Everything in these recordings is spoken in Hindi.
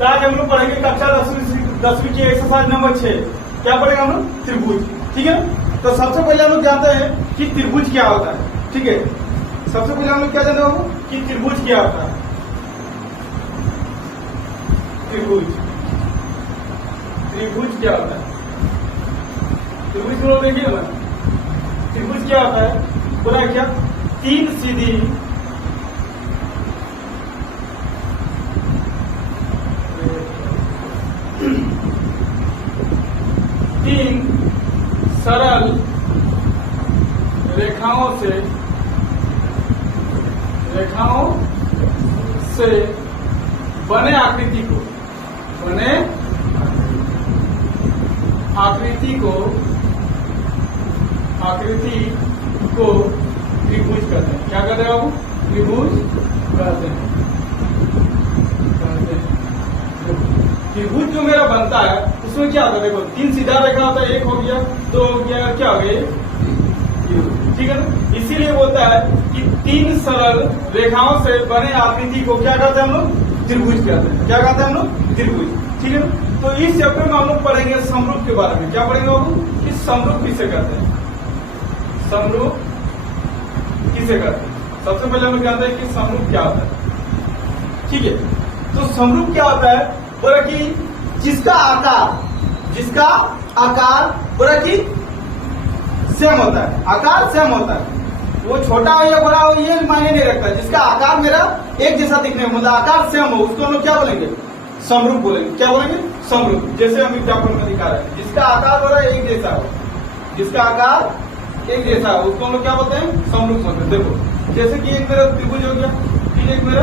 तो आज हम लोग पढ़ेंगे कक्षा 10वीं की एक्सरसाइज नंबर 6। क्या पढ़ेंगे हम लोग? त्रिभुज। ठीक है, तो सबसे पहले हम लोग जानते हैं कि त्रिभुज क्या होता है। ठीक है, सबसे पहले हम लोग क्या जानते हो कि त्रिभुज क्या होता है। त्रिभुज क्या होता है? त्रिभुज को लोग देखिए ना, त्रिभुज क्या होता है? पूरा क्या? तीन सीधी तीन सरल रेखाओं से बने आकृति को त्रिभुज कहते हैं। क्या कहते हैं आप? त्रिभुज कहते हैं। त्रिभुज जो मेरा बनता है उसमें क्या होता है? देखो, तीन सीधा रेखा होता है, एक हो गया, दो हो गया, क्या हो गया? ठीक है ना, इसीलिए बोलता है कि तीन सरल रेखाओं से बने आकृति को क्या कहते हैं हम लोग? त्रिभुज कहते हैं। क्या कहते हैं हम लोग? त्रिभुज। ठीक है ना, तो इस चैप्टर में हम लोग पढ़ेंगे समरूप के बारे में। क्या पढ़ेंगे बाबू? कि समरूप किसे कहते हैं? समरूप किसे कहते हैं? सबसे पहले हम लोग जानते हैं कि समरूप क्या होता है। ठीक है, तो समरूप क्या होता है? बोला कि जिसका आकार बोला कि सेम होता है, आकार सेम होता है, वो छोटा हो या बड़ा हो ये मायने नहीं रखता। जिसका आकार मेरा एक जैसा दिखने में, मतलब आकार सेम हो, उसको हम लोग क्या बोलेंगे? समरूप बोलेंगे। क्या बोलेंगे? समरूप। जैसे हम एग्जाम्पल में दिखा रहे हैं, जिसका आकार बोला एक जैसा हो, जिसका आकार एक जैसा हो, उसको हम लोग क्या बोलते हैं? समरूप बोलते हैं। देखो, जैसे कि एक मेरा त्रिभुज हो गया, फिर एक मेरा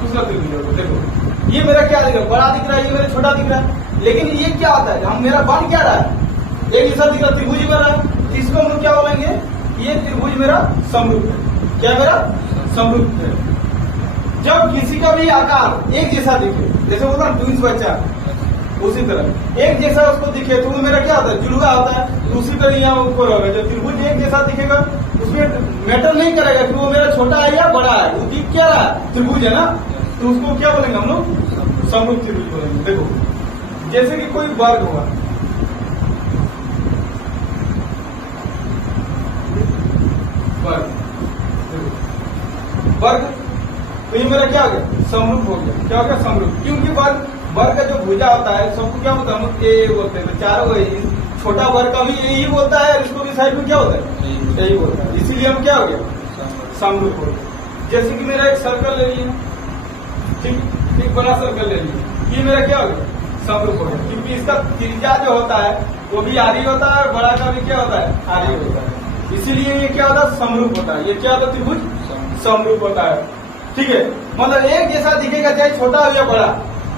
दूसरा त्रिभुज हो गया। देखो, ये मेरा क्या दिख रहा है? बड़ा दिख रहा है, ये मेरा छोटा दिख रहा है, लेकिन ये क्या होता है? हम मेरा बन क्या रहा है? एक जैसा दिख रहा, त्रिभुज ही बन रहा है। इसको हम लोग क्या बोलेंगे? ये त्रिभुज मेरा समरूप है। क्या मेरा? समरूप है। जब किसी का भी आकार एक जैसा दिखे, जैसे बोलता है ट्विंस बच्चा, उसी तरह एक जैसा उसको दिखे तो वो मेरा क्या होता है? जुड़वा होता है। उसी तरह यहाँ ऊपर होगा, जब त्रिभुज एक जैसा दिखेगा उसमें मैटर नहीं करेगा कि वो मेरा छोटा है या बड़ा है, वो दिख क्या रहा है? त्रिभुज है ना, तो उसको क्या बोलेंगे हम लोग? समरूप त्रिभुज बोलेंगे। देखो, जैसे कि कोई वर्ग हुआ, वर्ग, तो ये मेरा क्या हो गया? समरूप हो गया। क्या हो गया? समरूप। क्योंकि वर्ग का जो भुजा होता है सबको क्या बोलता है? हम लोग ए बोलते हैं। तो चारों छोटा वर्ग का भी यही बोलता है, इसको भी साइड में क्या होता है? यही बोलता है। इसीलिए हम क्या हो गया? समरूप हो गया। जैसे कि मेरा एक सर्कल ले लिया, ठीक, एक बड़ा सर्कल ले लिया, ये मेरा क्या हो गया? समरूप हो गया। क्योंकि इसका त्रिज्या जो होता है वो भी आधी होता है, और बड़ा का भी क्या होता है? आधी होता है। इसीलिए ये क्या होता है? समरूप होता है। ये क्या होता है? त्रिभुज समरूप होता है। ठीक है, मतलब एक जैसा दिखेगा, चाहे छोटा हो या बड़ा,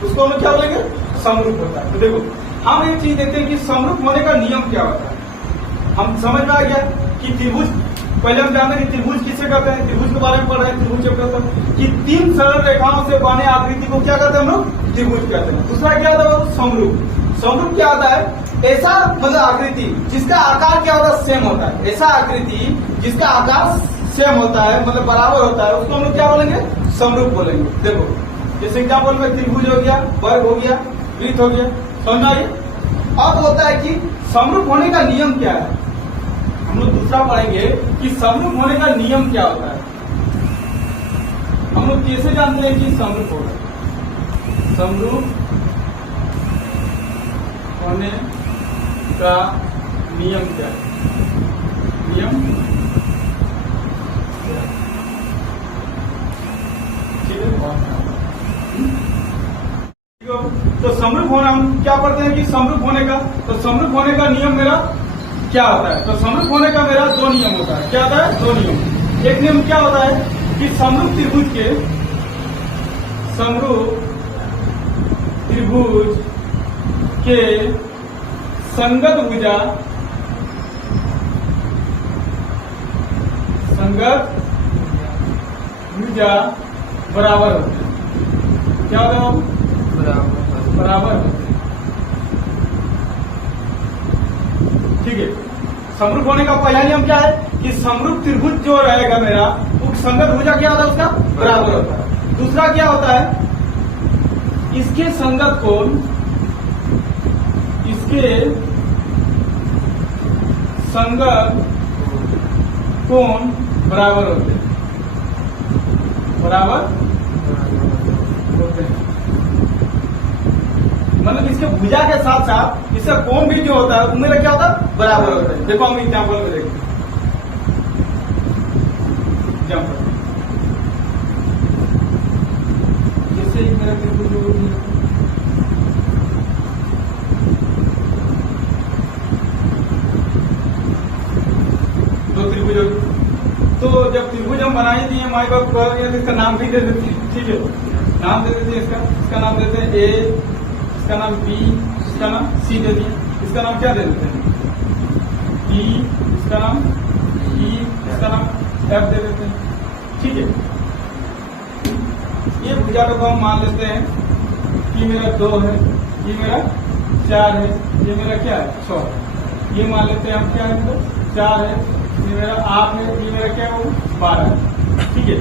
उसको हम क्या बोलेंगे? समरूप होता है। तो देखो, हम एक चीज देखते हैं कि समरूप होने का नियम क्या होता है। हम समझ में आ गया कि त्रिभुज, पहले हम जानते हैं कि त्रिभुज किसे कहते हैं। त्रिभुज के बारे में पढ़ रहे हैं, त्रिभुज क्या कहते हैं? कि तीन सरल रेखाओं से बने आकृति को क्या कहते हैं हम लोग? त्रिभुज कहते हैं। दूसरा क्या होता है? समरूप। समरूप क्या होता है? ऐसा मतलब आकृति जिसका आकार क्या होता है? सेम होता है। ऐसा आकृति जिसका आकार सेम होता है, मतलब बराबर होता है, उसको हम लोग क्या बोलेंगे? समरूप बोलेंगे। देखो, जैसे एग्जाम्पल में त्रिभुज हो गया, वर्ग हो गया, वृत्त हो गया, समझ आइए। अब होता है कि समरूप होने का नियम क्या है। हम लोग दूसरा पढ़ेंगे कि समरूप होने का नियम क्या होता है। हम लोग कैसे जानते हैं कि समरूप होगा? समरूप होने का नियम क्या है? नियम तो समरूप होना, हम क्या पढ़ते हैं कि समरूप होने का, तो समरूप होने का नियम मेरा क्या होता है? तो समरूप होने का मेरा दो नियम होता है। क्या होता है? दो नियम। एक नियम क्या होता है कि समरूप त्रिभुज के संगत भुजा बराबर होते हैं। क्या होता है? बराबर होते हैं। ठीक है, समरूप होने का पहला नियम क्या है कि समरूप त्रिभुज जो रहेगा मेरा, वो संगत भुजा क्या होता है? उसका बराबर होता है। दूसरा क्या होता है इसके संगत कोण, इसके संगत कोण बराबर होते हैं, बराबर होते हैं। मतलब इसके भुजा के साथ साथ इसका कोण भी जो होता है वो मेरा क्या होता है, बराबर होता है। देखो हम एग्जाम्पल में देखते हैं। एग्जाम्पल जैसे मेरा त्रिभुज दो त्रिभुज, तो जब त्रिभुज हम बनाए दिए माई बाप को इसका नाम भी दे देते हैं, ठीक है, नाम दे देते हैं। इसका नाम देते हैं ए, इसका नाम बी, इसका नाम सी दे दिया। इसका नाम क्या दे देते हैं, ई, इसका नाम ई, इसका नाम एफ दे देते हैं, ठीक है। ये भुजा को हम मान लेते हैं कि मेरा 2 है, ये मेरा 4 है, ये मेरा क्या है 6। ये मान लेते हैं हम क्या है, तो 4 है, ये मेरा 8 है, ये मेरा क्या है 12 है, ठीक है।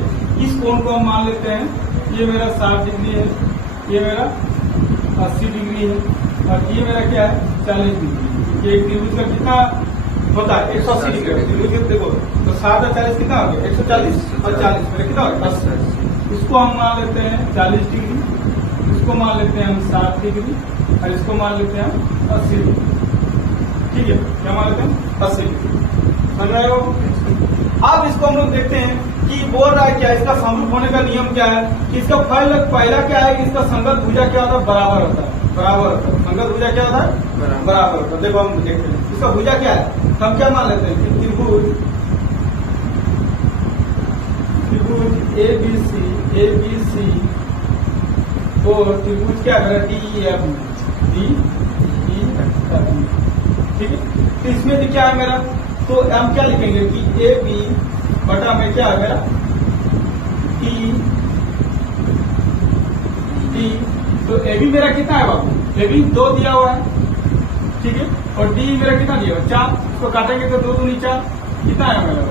इस कोण को हम मान लेते हैं, ये मेरा 60 डिग्री है, ये मेरा 80 डिग्री है, और ये मेरा क्या है 40 डिग्री। ये एक त्रिभुज का कितना होता है 180 डिग्री। त्रिभुज देखो तो 7 और 40 कितना हो गया 140, और 40 मेरा कितना हो गया 80। इसको हम मान लेते हैं 40 डिग्री, इसको मान लेते हैं हम 60 डिग्री, और इसको मान लेते हैं हम 80 डिग्री, ठीक है। क्या मान लेते हैं 80 डिग्री, समझ रहे हो। अब इसको हम लोग देखते हैं कि बोल रहा है क्या, इसका समरूप होने का नियम क्या है, कि इसका पहला क्या है कि इसका संगत भुजा क्या होता है, बराबर होता है, बराबर होता है। संगत भुजा क्या होता है, बराबर होता है। देखो हम देखते हैं इसका भुजा क्या है, तो हम क्या मान लेते हैं कि त्रिभुज ए बी सी और त्रिभुज क्या है डी ई एफ, ठीक है। तो इसमें भी क्या है मेरा, तो हम क्या लिखेंगे कि ए बी बटा में क्या है मेरा टी, तो ए बी मेरा कितना है बाबू, ए बी 2 दिया हुआ है, ठीक है, और डी मेरा कितना दिया हुआ 4। इसको काटेंगे तो 2 दूनी 4, कितना है मेरा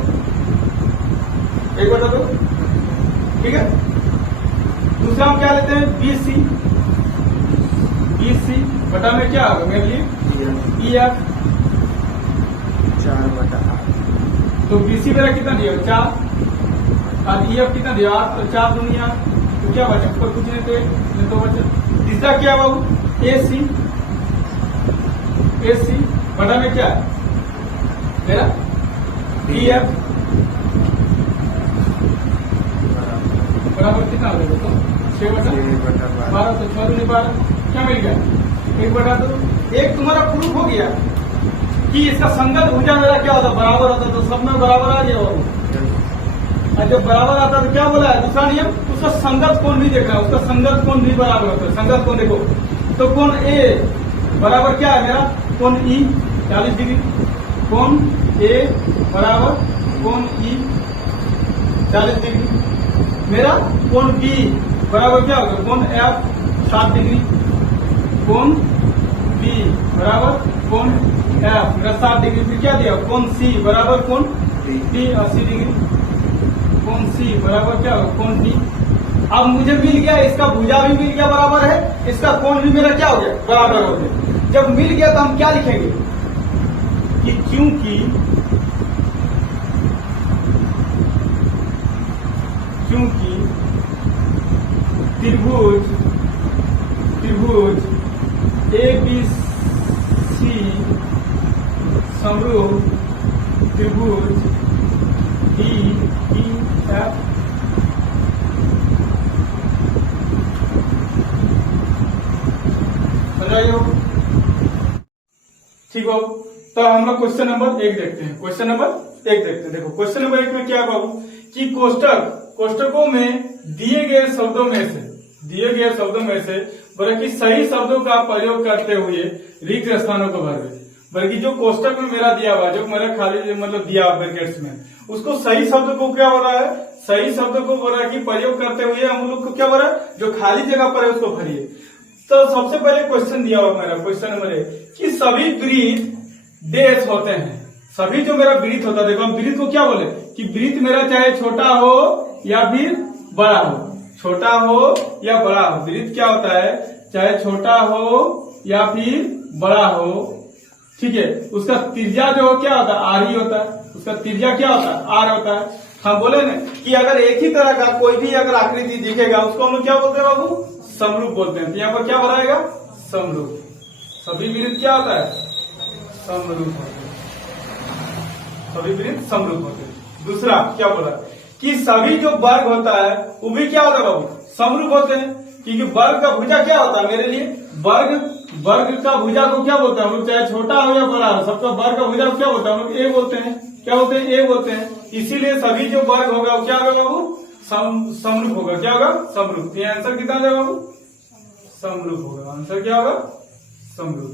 1/2, ठीक है। दूसरा हम क्या लेते हैं बी सी बटा में क्या होगा मेरे लिए ई एफ 4/8। तो बीसी मेरा कितना दिया 4, और ई एफ कितना दिया 8, तो 4 दुनिया, तो क्या बचा ऊपर कुछ नहीं, तो 2 बचा। तीसरा क्या बाबू ए सी बटा में क्या है मेरा ई एफ बराबर कितना हो गया, तो 6/12, तो 6 दूनी 12, क्या मिल गया 1/2। एक तुम्हारा प्रूफ हो गया कि इसका संगत भुजा मेरा क्या होता, बराबर होता, तो सब में बराबर आ गया। और जब बराबर आता तो क्या बोला है दूसरा नियम, उसका संगत कोण भी देखना है, उसका संगत कोण भी बराबर होता है। संगत कोण देखो तो कोण ए बराबर क्या है मेरा कोण ई 40 डिग्री, कोण ए बराबर कोण ई 40 डिग्री। मेरा कोण बी बराबर क्या होगा कोण एफ 60 डिग्री, कोण बी बराबर कोण एफ मेरा 60 डिग्री। फिर क्या दिया कोण सी बराबर कोण डी 80 डिग्री, कोण सी बराबर क्या होगा कोण डी। अब मुझे मिल गया, इसका भुजा भी मिल गया बराबर है, इसका कोण भी मेरा क्या हो गया बराबर हो गया। जब मिल गया तो हम क्या लिखेंगे कि क्योंकि त्रिभुज ए बी सी समरूप त्रिभुज डी ई एफ ठीक हो। तो हम लोग क्वेश्चन नंबर 1 देखते हैं। क्वेश्चन नंबर 1 देखते हैं। देखो क्वेश्चन नंबर 1 में क्या है बाबू कि कोष्टकों में दिए गए शब्दों में से बल्कि सही शब्दों का प्रयोग करते हुए रिक्त स्थानों को भर दे। बल्कि जो कोष्टक में मेरा दिया हुआ, जो मेरा खाली मतलब दिया ब्रैकेट्स में, उसको सही शब्द को क्या हो रहा है, सही शब्द को बोल रहा है कि प्रयोग करते हुए हम लोग को क्या बोल रहा है, जो खाली जगह पर है उसको भरिए। तो सबसे पहले क्वेश्चन दिया हुआ मेरा क्वेश्चन नंबर 1 कि सभी वृत्त डैश होते हैं। सभी जो मेरा वृत्त होता है, देखो हम वृत्त को क्या बोले कि वृत्त मेरा चाहे छोटा हो या फिर बड़ा हो, छोटा हो या बड़ा हो, वृत्त क्या होता है, चाहे छोटा हो या फिर बड़ा हो, ठीक है, उसका त्रिज्या जो हो क्या होता है, आर ही होता है। उसका त्रिज्या क्या होता है, आर होता है। हम बोले ना कि अगर एक ही तरह का कोई भी अगर आकृति दिखेगा उसको हम लोग क्या बोलते हैं बाबू, समरूप बोलते हैं। तो यहाँ पर क्या बनाएगा, समरूप। सभी वृत्त क्या होता है, समरूप होते हैं, सभी वृत्त समरूप होते हैं। दूसरा क्या बोला कि सभी जो वर्ग होता है वो भी क्या होता है बाबू, समरूप होते हैं। क्योंकि वर्ग का भुजा क्या होता है मेरे लिए, वर्ग का भुजा को क्या बोलते हैं हम लोग, चाहे छोटा हो या बड़ा हो, सबका वर्ग का भुजा को क्या बोलते हैं हम लोग, ए बोलते हैं। क्या बोलते हैं, ए बोलते हैं। इसीलिए सभी जो वर्ग होगा वो क्या होगा बाबू, समरूप होगा। क्या होगा, समरूप। ये आंसर कितना आ जाएगा बाबू, समरूप होगा। आंसर क्या होगा, समरूप।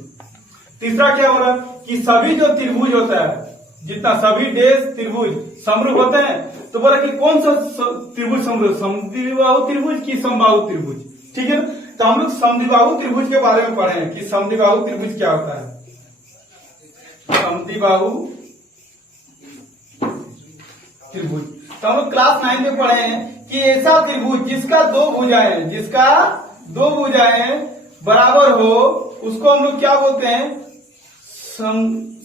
तीसरा क्या हो रहा है कि सभी जो त्रिभुज होता है, जितना सभी देश त्रिभुज समरूप होते हैं। तो बोला कि कौन सा त्रिभुज समरूप, समद्विबाहु त्रिभुज की समबाहु त्रिभुज, ठीक है। तो हम लोग समद्विबाहु त्रिभुज के बारे में पढ़े हैं कि समद्विबाहु त्रिभुज क्या होता है। समद्विबाहु त्रिभुज तो हम लोग क्लास 9 में पढ़े हैं कि ऐसा त्रिभुज जिसका दो भुजाएं बराबर हो उसको हम लोग क्या बोलते हैं,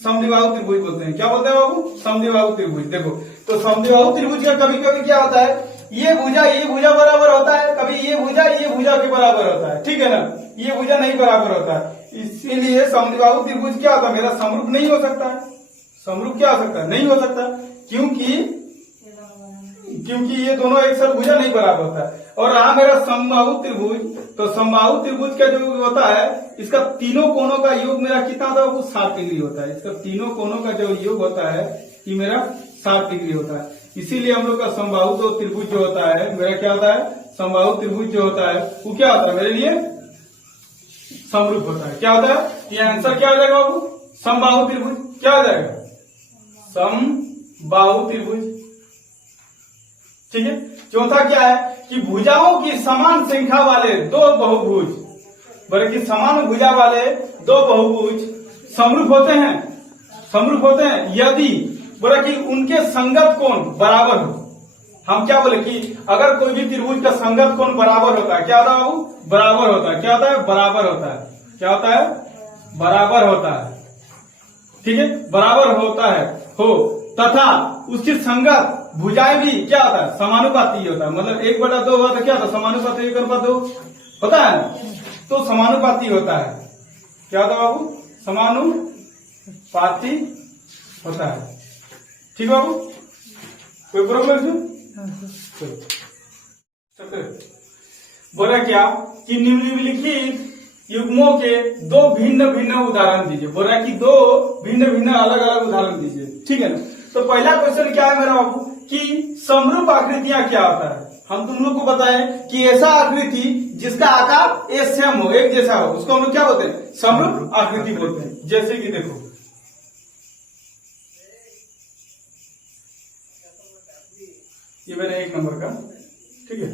समद्विबाहु त्रिभुज बोलते हैं। क्या बोलते हैं बाबू, समद्विबाहु त्रिभुज। देखो तो समद्विबाहु त्रिभुज का कभी कभी क्या होता है, ये भुजा बराबर होता है, कभी ये भुजा के बराबर होता है, ठीक है ना, ये भुजा नहीं बराबर होता है। इसीलिए समद्विबाहु त्रिभुज क्या होता है, मेरा समरूप नहीं हो सकता है। समरूप क्या हो सकता है, नहीं हो सकता, क्योंकि ये दोनों एक साथ भुजा नहीं बराबर होता है। और रहा मेरा समबाहु त्रिभुज, तो समबाहु त्रिभुज का जो होता है, इसका तीनों कोणों का योग मेरा कितना होता है, वो 60 डिग्री होता है। इसका तीनों कोणों का जो योग होता है ये मेरा 60 डिग्री होता है। इसीलिए हम लोग का समबाहु तो त्रिभुज जो होता है मेरा क्या होता है, समबाहु त्रिभुज जो होता है वो क्या होता है मेरे लिए, समरूप होता है। क्या होता है, ये आंसर क्या हो जाएगा बाबू, समबाहु त्रिभुज। क्या हो जाएगा, समबाहु त्रिभुज, ठीक है। चौथा क्या है कि भुजाओं की समान संख्या वाले दो बहुभुज, बल्कि समान भुजा वाले दो बहुभुज समरूप होते हैं यदि बोला कि उनके संगत कोण बराबर हो। हम क्या बोले कि अगर कोई भी त्रिभुज का संगत कोण बराबर होता है, क्या होता है बाबू, बराबर होता है। क्या होता है, बराबर होता है। क्या होता है, बराबर होता है, ठीक है, बराबर होता है हो, तथा उसकी संगत भुजाएं भी क्या होता है, समानुपाती होता है। मतलब 1/2 हुआ तो क्या होता है, समानुपाती 1/2 होता है, तो समानुपाती होता है। क्या होता है बाबू, समानुपाती होता है, ठीक है बाबू। कोई प्रॉब्लम बोला क्या कि निम्नलिखित युग्मों के दो भिन्न भिन्न उदाहरण दीजिए। बोला कि दो भिन्न भिन्न अलग अलग उदाहरण दीजिए, ठीक है ना। तो पहला क्वेश्चन क्या है मेरा बाबू कि समरूप आकृतियां क्या होता है। हम तुम लोग को बताएं कि ऐसा आकृति जिसका आकार एक सेम हो, एक जैसा हो, उसको हम लोग क्या बोलते हैं, समरूप आकृति बोलते हैं। जैसे कि देखो ये मेरा 1 नंबर का, ठीक है,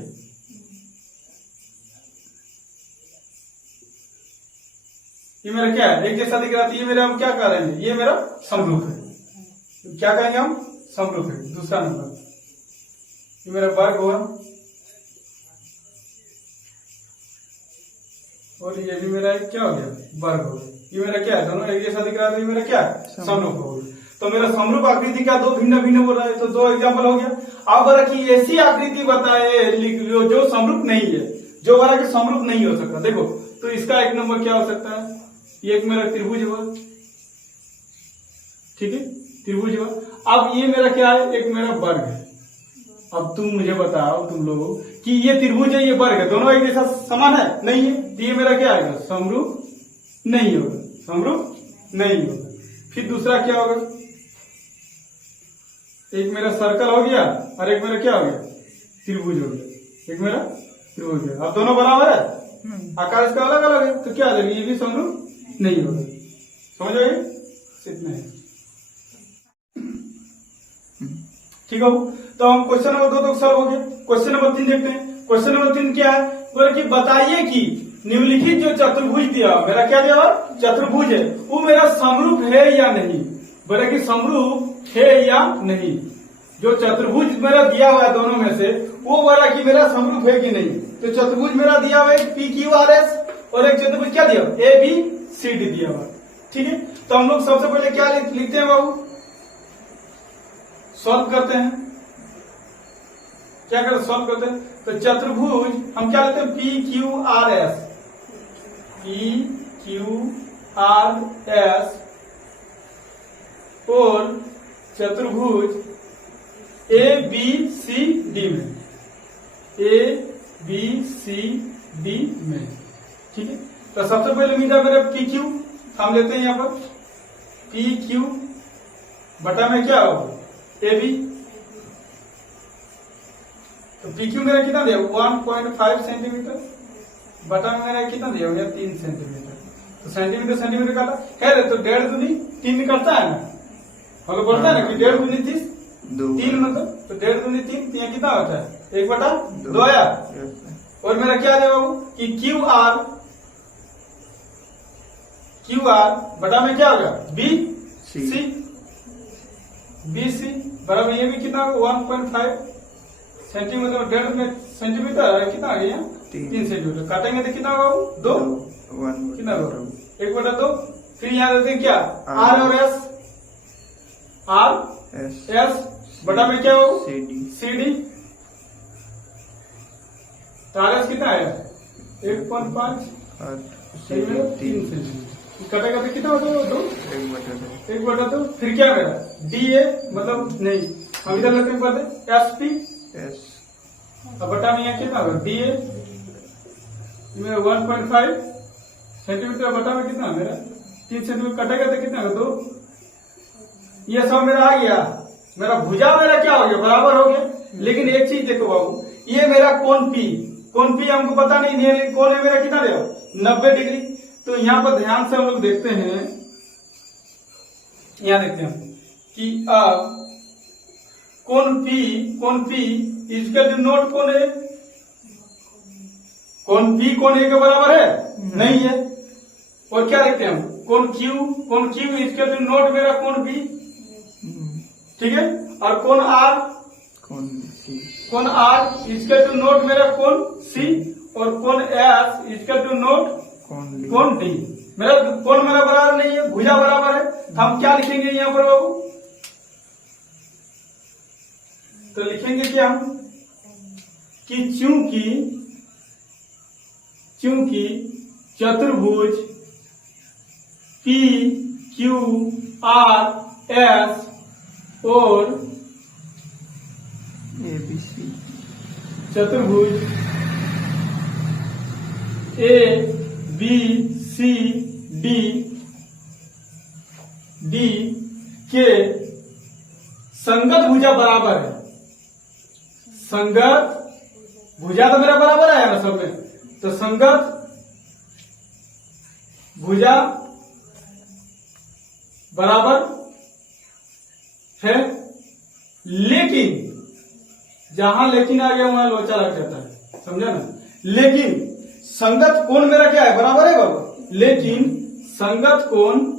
ये मेरा क्या है, एक जैसा दिख रहा था, ये मेरा हम क्या करेंगे, ये मेरा समरूप है। क्या कहेंगे हम, समरूप है। दूसरा नंबर ये मेरा वर्ग हुआ और ये भी मेरा क्या हो गया, वर्ग हो गया। ये मेरा क्या है, दोनों एक जैसा दिख रहा था, ये मेरा क्या है, समरूप हो गया। तो मेरा समरूप आकृति का दो भिन्न भिन्न बोल रहा है, तो 2 एग्जाम्पल हो गया। अब बोला कि ऐसी आकृति बताए जो समरूप नहीं है, जो बोला कि समरूप नहीं हो सकता। देखो तो इसका 1 नंबर क्या हो सकता है, ये एक मेरा त्रिभुज हुआ, ठीक है, त्रिभुज हुआ। अब ये मेरा क्या है, एक मेरा वर्ग है। अब तुम मुझे बताओ तुम लोग कि ये त्रिभुज है, ये वर्ग है, दोनों एक जैसा समान है, नहीं है, तो ये मेरा क्या आएगा, समरूप नहीं होगा, समरूप नहीं होगा। फिर दूसरा क्या होगा, एक मेरा सर्कल हो गया और एक मेरा क्या हो गया, त्रिभुज हो गया, एक मेरा त्रिभुज है। अब दोनों बराबर है, आकार इसका अलग अलग है, तो क्या आ जाएगा, ये भी समरूप नहीं होगा। समझ आइए, इतना है, ठीक है। तो हम क्वेश्चन नंबर 2 तो सॉल्व हो गया। क्वेश्चन नंबर 3 देखते हैं। क्वेश्चन नंबर 3 क्या है, बोले कि बताइए कि निम्नलिखित जो चतुर्भुज दिया, मेरा क्या दिया, चतुर्भुज है, वो मेरा समरूप है या नहीं। बोले कि समरूप है या नहीं। जो चतुर्भुज मेरा दिया हुआ है दोनों में से वो वाला कि मेरा समरूप है कि नहीं। तो चतुर्भुज मेरा दिया हुआ है पी क्यू आर एस और एक चतुर्भुज क्या दिया ए बी सी डी दिया हुआ। ठीक है, तो हम लोग सबसे पहले क्या लिखते हैं बाबू, सॉल्व करते हैं। क्या करते सॉल्व करते हैं, तो चतुर्भुज हम क्या लेते हैं P Q R S, P Q R S और चतुर्भुज ए बी सी डी में, ए बी सी डी में। ठीक है, तो सबसे पहले मिला मेरा पी क्यू, हम लेते हैं यहां पर पी क्यू बटा में क्या होगा ए बी। तो पी क्यू मेरा कितना दिया 1.5 सेंटीमीटर बटा में मेरा कितना दिया होगा 3 सेंटीमीटर। तो सेंटीमीटर सेंटीमीटर काटा खैर, तो 1.5 दूनी 3 निकलता है ना, मतलब बोलता है ना कि 1.5 दूनी 3 मतलब, तो 1.5 दूनी 3 तो यहाँ कितना होता है 1/2 आया। और मेरा क्या दिया बाबू कि क्यू आर बटा में क्या होगा बी सी, बी सी बराबर ये भी कितना होगा 1.5 सेंटीमीटर, 1.5 में सेंटीमीटर कितना आ गया 3 सेंटीमीटर। काटेंगे तो कितना होगा 2 कितना होगा 1/2। फिर यहाँ देते हैं क्या आर और एस, आर एस बटा में क्या होगा सी डी। तो आर एस कितना आया 1.5 3 सेंटीमीटर। कटेगा तो कितना होगा 2 1/2। फिर क्या मेरा डी ए मतलब नहीं, हम इधर लेते हैं एस पी एस, अब बटा में यहाँ कितना होगा डी ए मेरा 1.5 सेंटीमीटर बटा में कितना मेरा 3 सेंटीमीटर। कटेगा तो कितना होगा 2। ये सब मेरा आ गया, मेरा भुजा मेरा क्या हो गया बराबर हो गया। लेकिन एक चीज देखो बाबू, ये मेरा कोण पी हमको पता नहीं है, कोण है मेरा कितना देगा 90 डिग्री। तो यहाँ पर ध्यान से हम लोग देखते हैं, यहाँ देखते हैं कि अब कोण पी इसका जो नोट कौन है, कोण पी कोण ए के बराबर है नहीं है। और क्या देखते हैं हम कोण क्यू इसका जो नोट मेरा कोण बी, ठीक है। और कोण आर इसका जो नोट मेरा कोण सी, और कोण एस इसका जो नोट कोण डी। मेरा कोण मेरा बराबर नहीं है, भुजा बराबर है। तो हम क्या लिखेंगे यहाँ पर बाबू, तो लिखेंगे क्या हम कि चूंकि चतुर्भुज पी क्यू आर एस और एबीसी, चतुर्भुज ए बी सी डी के संगत भुजा बराबर है। संगत भुजा तो मेरा बराबर है ना सब में, तो संगत भुजा बराबर है। लेकिन जहां लेकिन आ गया वहां लोचा लग जाता है, समझा ना। लेकिन संगत कोण मेरा क्या है बराबर है बाबा, लेकिन संगत कोण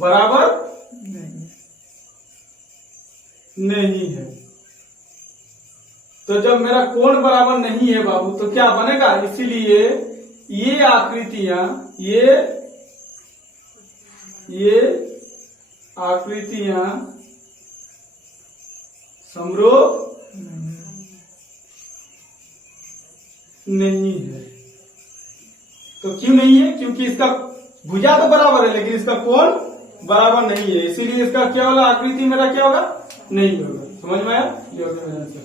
बराबर नहीं है। तो जब मेरा कोण बराबर नहीं है बाबू तो क्या बनेगा, इसीलिए ये आकृतियां समरूप नहीं है। तो क्यों नहीं है, क्योंकि इसका भुजा तो बराबर है लेकिन इसका कोण बराबर नहीं है, इसीलिए इसका क्या होगा आकृति मेरा क्या होगा नहीं होगा। समझ में आया, ये होगा मेरा आंसर।